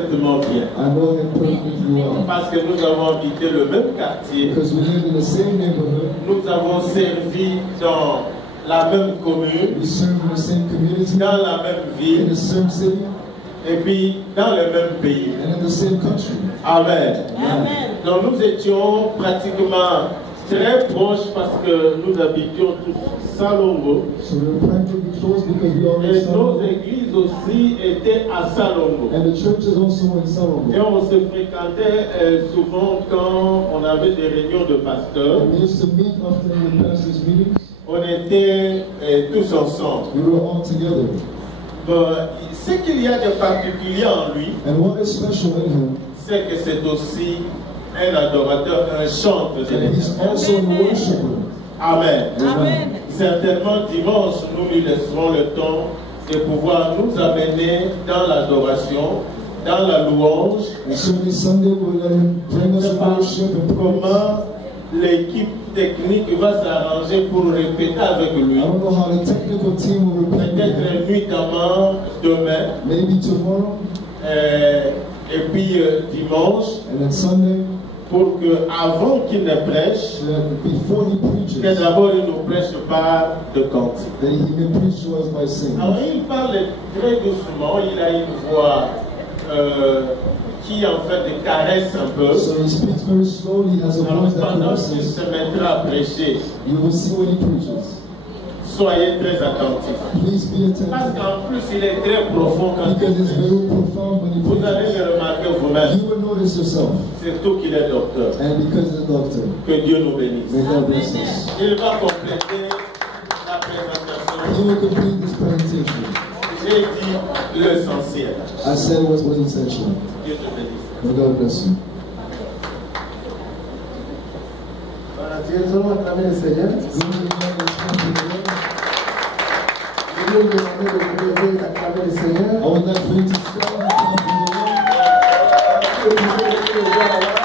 Parfaitement bien. I know him perfectly well. Parce que nous avons habité le même quartier. Because we live in the same neighborhood. Nous avons servi dans la même commune. We serve in the same community. Dans la même ville. In the same city. Et puis dans le même pays. And in the same country. Amen. Amen. Donc nous étions pratiquement très proches parce que nous habitions tous Salongo. So we were practically close because we all Et live in nos Salongo. églises aussi étaient à Salongo. And the church is also in Salongo. Et on se fréquentait souvent quand on avait des réunions de pasteurs. And we used to meet often in the pastors' meetings. On était tous ensemble. We were all together. Ce qu'il y a de particulier en lui, And what is special in him, c'est que c'est aussi un adorateur, un chanteur de and he's also a worshiper. Amen. Amen. Certainement, dimanche, nous lui laisserons le temps de pouvoir nous amener dans l'adoration, dans la louange. And certainly Sunday we'll let him bring us in worship and praise. Comment l'équipe technique va s'arranger pour répéter avec lui. I don't know how the technical team will repeat it. Peut-être nuitamment demain. Maybe tomorrow. Et puis dimanche. And then Sunday. Pour que avant qu'il ne prêche, before he preaches, que d'abord il nous prêche par de cantique. That he can preach to us by singing. Alors il parle très doucement, il a une voix qui en fait caresse un peu. So he speaks very slowly, he has a voice that Pendant qu'il caresses. se mettra à prêcher, You will see when he preaches. soyez très attentifs. Please be Parce attentive. qu'en plus il est très profond quand Because il it's prêche. very profound when he Vous allez preaches. le remarquer vous-même, You will notice yourself. surtout qu'il est docteur. And because he's a doctor, Que Dieu nous bénisse. may God bless us. Il va compléter la présentation. He will complete this presentation. J'ai dit l'essentiel. I said what was essential. Dieu te bénisse. May God bless you. Voilà, directement à travers le Seigneur. Je vais vous demander de vous lever à travers le Seigneur. I would like for you to stand up for the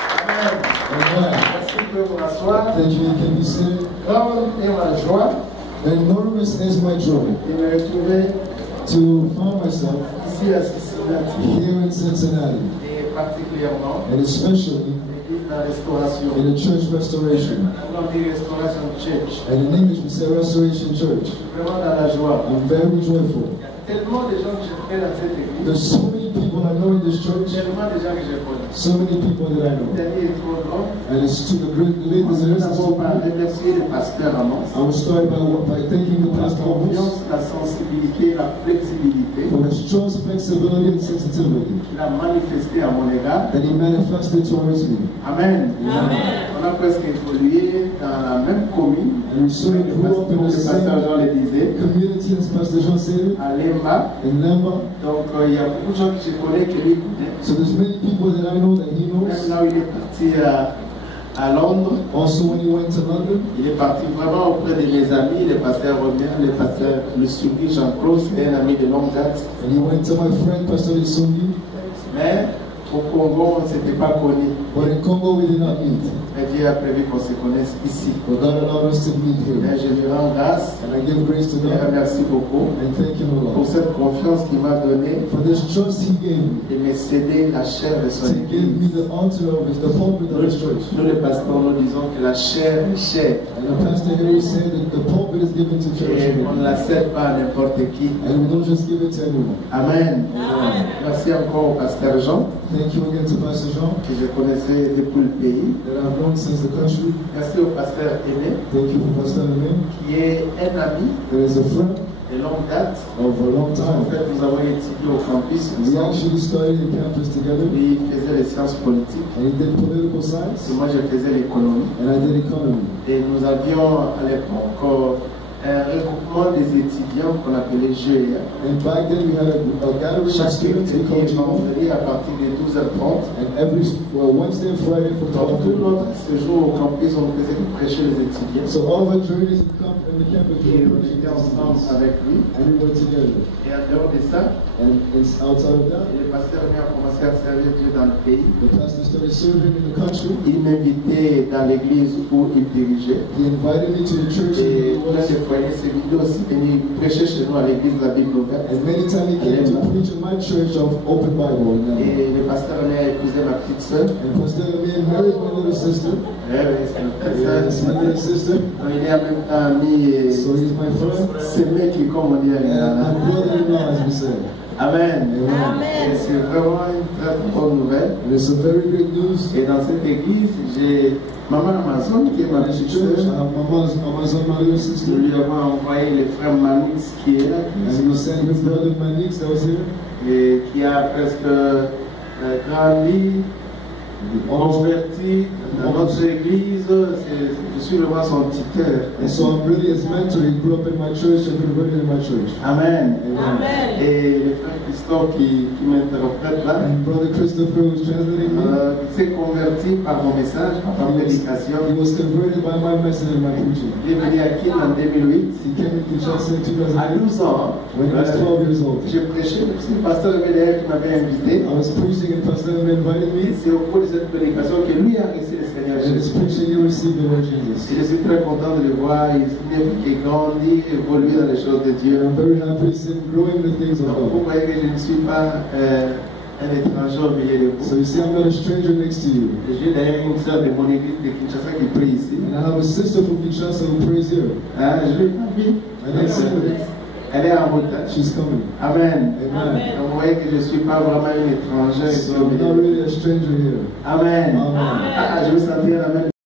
Amen. Merci de vous rasseoir. Thank you, you can be seated. Grande est ma joie Enormous is my joy de me retrouver to find myself ici à Cincinnati here in Cincinnati, et particulièrement and especially l'église de la restauration. in the church restoration. On dit restauration church. And in English we say Restoration Church. Vraiment dans la joie. I'm very joyful. Il y a tellement de gens que je connais dans cette église. There's so many people I know in this church, Tellement de gens que je connais. so many people that I know. L'année est trop longue. And it's to the great Je ladies and commence d'abord par gentlemen. remercier le pasteur Amos. I will start by thanking the La pastor confiance, la sensibilité, la flexibilité for his strong flexibility and sensitivity qu'il a manifesté à mon égard. that he manifested towards me. Amen. Amen. On a presque évolué dans la même commune. And we sort of grew up in Comme the le pasteur same Jean le disait, community as Pastor Jean said, à Lemba. in Lemba. Donc il y a beaucoup de gens que je connais qui lui connaissent. So there's many people that I know that he knows. Même là où il est parti à Londres, Also when he went to London, il est parti vraiment auprès de mes amis, le pasteur Romain, le pasteur Le Soubri, Jean-Claude, c'est un ami de longue date. and he went to my friend Pastor Isungi. Mais au Congo, on ne s'était pas connus. But in Congo we did not meet. Mais Dieu a prévu qu'on se connaisse ici. But God allowed us to meet Et here. je lui rends grâce And I give grace to et God remercie beaucoup and thank him a pour lot cette confiance qu'il m'a donnée for this trust he gave me de me céder la chair de son to give me église. the altar of the pulpit of his church. Nous, les pasteurs, nous disons que la chair est chère And the pastor here he said that the pulpit is given to church et on ne la cède pas à n'importe qui. and we don't just give it to anyone. Amen. Amen. Merci encore au pasteur Jean, Thank you again to Pastor Jean que je connaissais depuis le pays. that I've known since the country. Merci au pasteur Aimé, Thank you for Pastor Amen. qui est un ami That is a friend de longue date. of a long En time. fait, nous avons étudié au campus We ensemble. actually studied the campus together Lui, il faisait les sciences politiques. and he did political science Et moi, je faisais l'économie. and I did economy. Et nous avions à l'époque un regroupement des étudiants qu'on appelait GEA. And back then we had a gathering of Chaque students we called étudiant GEA. vendredi à partir de 12h30. And every Wednesday and Friday for Donc, tout 12 notre séjour au campus, on faisait que prêcher les étudiants. So all of our journeys would come in the campus Et on journeys, était ensemble avec lui. and we were together. Et en dehors de ça, And it's outside of that, le pasteur venu a commencé à servir Dieu dans le pays. the pastor started serving in the country. Il m'invitait dans l'église où il dirigeait. He invited me to the church. Et plein de foyers, c'est lui aussi venu prêcher chez nous à l'église de la Bible ouverte. And many times he came to preach in my church of Open Bible. Et le pasteur a épousé ma petite soeur. And Pastor Lee married my little sister. Oui, c'est notre Yes, my little sister. Il est en même temps ami et So he's my friend. c'est mec qui, comme on dit, And my brother-in-law, as we say. Amen. Amen. Et c'est vraiment une très bonne nouvelle. And it's a very good news. Et dans cette église, j'ai Maman Amazon qui est ma petite soeur. Amazon, my little sister. Nous lui avons envoyé le frère Manix qui est là. And we sent his brother Manix that was here. Et qui a presque grandi, converti dans notre église. Je suis vraiment son tuteur. And so I'm really his mentor. He grew up in my church and converted in my church. Amen. Amen. Et le frère Christophe qui m'interprète là. And brother Christopher was translating me. Il s'est converti par mon message, par ma prédication. He was converted by my message and my preaching. Il est venu à Kim en 2008. He came to Kinshasa in 2008. À 12 ans. When he was 12 years old. J'ai prêché, c'est le pasteur Médéa qui m'avait invité. I was preaching and Pastor invited me. C'est au cours de cette prédication que lui a reçu le Seigneur And his Jésus. preaching, he received the Lord Jesus. Et je suis très content de le voir, il grandit, évolue dans les choses de Dieu. I'm very happy to see him growing in the things of Donc vous God. voyez que je ne suis pas un étranger au milieu de vous. So you see, I'm not a stranger next to you. J'ai d'ailleurs une sœur de mon église de Kinshasa qui prie ici. And I have a sister from Kinshasa who prays here. Je l'ai pas vue. I didn't see her. Elle est en route. She's coming. Amen. Amen. Donc vous voyez que je ne suis pas vraiment une étrangère ici So au I'm milieu not de vous. really a stranger here. Amen. Amen. Je veux sentir la même